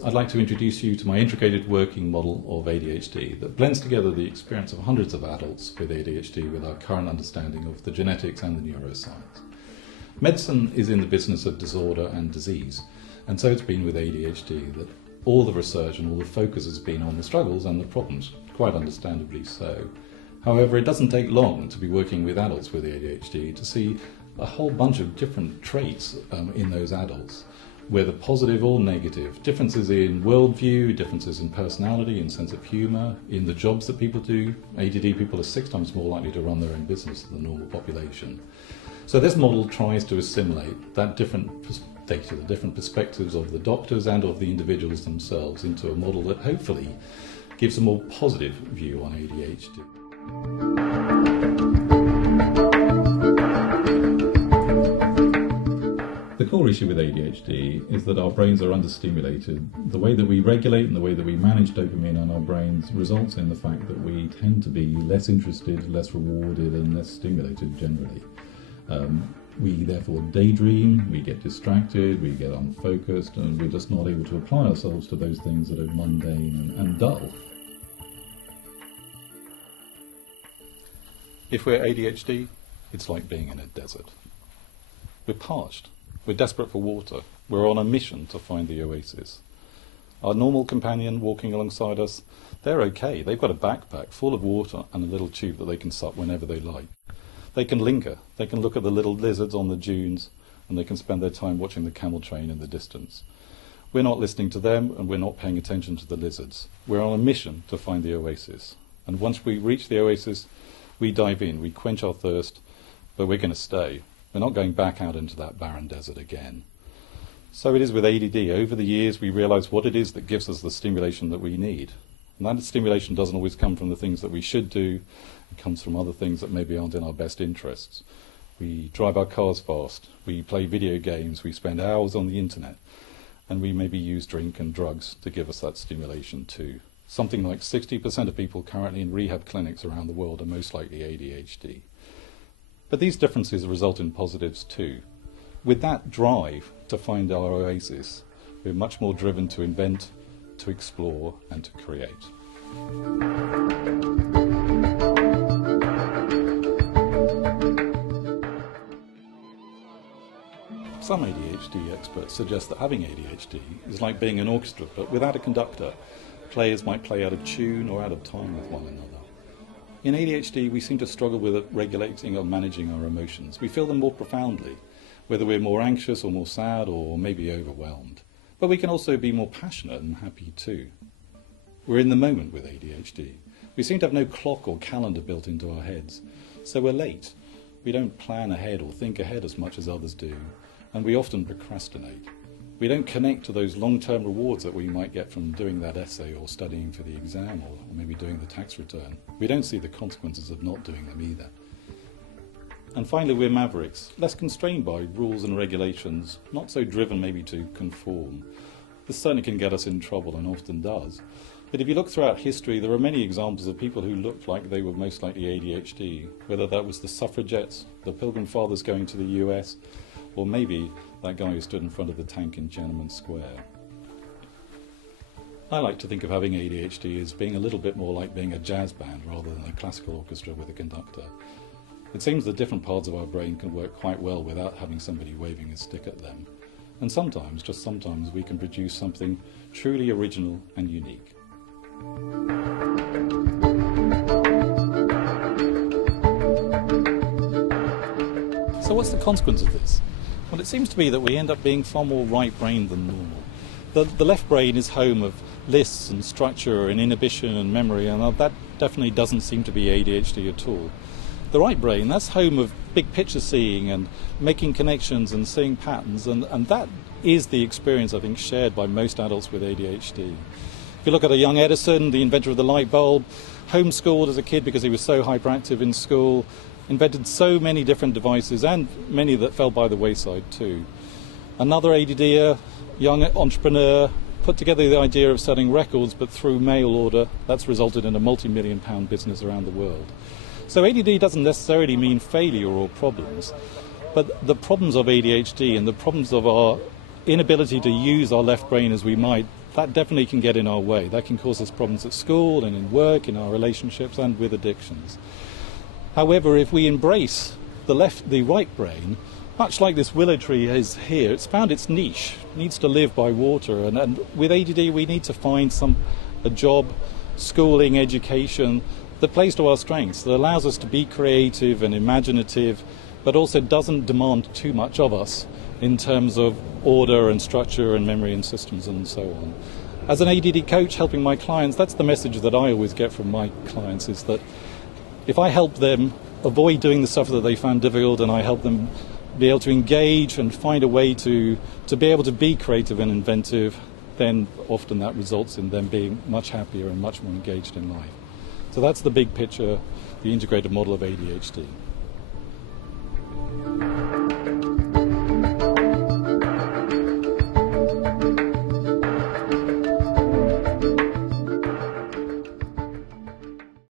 this, I'd like to introduce you to my integrated working model of ADHD that blends together the experience of hundreds of adults with ADHD with our current understanding of the genetics and the neuroscience. Medicine is in the business of disorder and disease, and so it's been with ADHD that all the research and all the focus has been on the struggles and the problems, quite understandably so. However, it doesn't take long to be working with adults with ADHD to see a whole bunch of different traits in those adults, whether positive or negative, differences in worldview, differences in personality, in sense of humour, in the jobs that people do. ADD people are 6 times more likely to run their own business than the normal population. So this model tries to assimilate that different data, the different perspectives of the doctors and of the individuals themselves into a model that hopefully gives a more positive view on ADHD. The core issue with ADHD is that our brains are understimulated. The way that we regulate and the way that we manage dopamine in our brains results in the fact that we tend to be less interested, less rewarded and less stimulated generally. We therefore daydream, we get distracted, we get unfocused, and we're just not able to apply ourselves to those things that are mundane and dull. If we're ADHD, it's like being in a desert. We're parched. We're desperate for water. We're on a mission to find the oasis. Our normal companion walking alongside us, they're okay. They've got a backpack full of water and a little tube that they can suck whenever they like. They can linger. They can look at the little lizards on the dunes, and they can spend their time watching the camel train in the distance. We're not listening to them, and we're not paying attention to the lizards. We're on a mission to find the oasis. And once we reach the oasis, we dive in, we quench our thirst, but we're going to stay. We're not going back out into that barren desert again. So it is with ADD. Over the years, we realise what it is that gives us the stimulation that we need. And that stimulation doesn't always come from the things that we should do. It comes from other things that maybe aren't in our best interests. We drive our cars fast. We play video games. We spend hours on the internet. And we maybe use drink and drugs to give us that stimulation too. Something like 60% of people currently in rehab clinics around the world are most likely ADHD. But these differences result in positives too. With that drive to find our oasis, we're much more driven to invent, to explore, and to create. Some ADHD experts suggest that having ADHD is like being an orchestra, but without a conductor. Players might play out of tune or out of time with one another. In ADHD, we seem to struggle with regulating or managing our emotions. We feel them more profoundly, whether we're more anxious or more sad or maybe overwhelmed. But we can also be more passionate and happy too. We're in the moment with ADHD. We seem to have no clock or calendar built into our heads, so we're late. We don't plan ahead or think ahead as much as others do, and we often procrastinate. We don't connect to those long-term rewards that we might get from doing that essay or studying for the exam or maybe doing the tax return. We don't see the consequences of not doing them either. And finally, we're mavericks, less constrained by rules and regulations, not so driven maybe to conform. This certainly can get us in trouble and often does. But if you look throughout history, there are many examples of people who looked like they were most likely ADHD, whether that was the suffragettes, the Pilgrim Fathers going to the US, or maybe that guy who stood in front of the tank in Tiananmen Square. I like to think of having ADHD as being a little bit more like being a jazz band rather than a classical orchestra with a conductor. It seems that different parts of our brain can work quite well without having somebody waving a stick at them. And sometimes, just sometimes, we can produce something truly original and unique. So what's the consequence of this? Well, it seems to be that we end up being far more right-brained than normal. The left brain is home of lists and structure and inhibition and memory, and that definitely doesn't seem to be ADHD at all. The right brain, that's home of big picture seeing and making connections and seeing patterns, and that is the experience, I think, shared by most adults with ADHD. If you look at a young Edison, the inventor of the light bulb, homeschooled as a kid because he was so hyperactive in school, invented so many different devices and many that fell by the wayside too. Another ADDer, young entrepreneur, put together the idea of selling records, but through mail order, that's resulted in a multi-million-pound business around the world. So ADD doesn't necessarily mean failure or problems, but the problems of ADHD and the problems of our inability to use our left brain as we might that definitely can get in our way. That can cause us problems at school and in work, in our relationships and with addictions. However, if we embrace the right brain, much like this willow tree is here, it's found its niche, needs to live by water, and with ADD we need to find a job, schooling, education that plays to our strengths, that allows us to be creative and imaginative, but also doesn't demand too much of us in terms of order and structure and memory and systems and so on. As an ADD coach helping my clients, that's the message that I always get from my clients, is that if I help them avoid doing the stuff that they found difficult, and I help them be able to engage and find a way to be able to be creative and inventive, then often that results in them being much happier and much more engaged in life. So that's the big picture, the integrated model of ADHD.